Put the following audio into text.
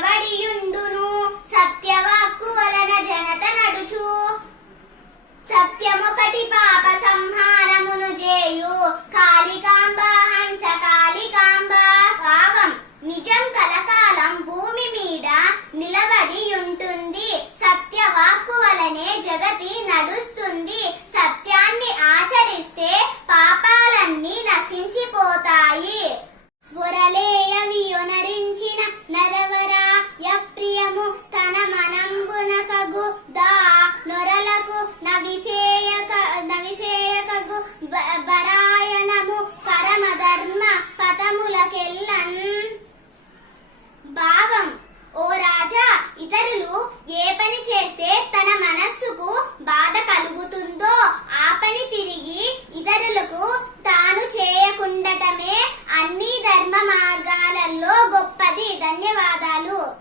నిలబడియుండును సత్యవాక్కు వలన జనత నడుచు. సత్యమొకటి పాప సంహారమును చేయు కాళికాంబ హంస కాళికాంబ భావం. నిజం కలకాలం భూమి మీద నిలబడి ఉంటుంది సత్యవాక్కు వలనే జగతి నడుస్తుంది ధన్యవాదాలు.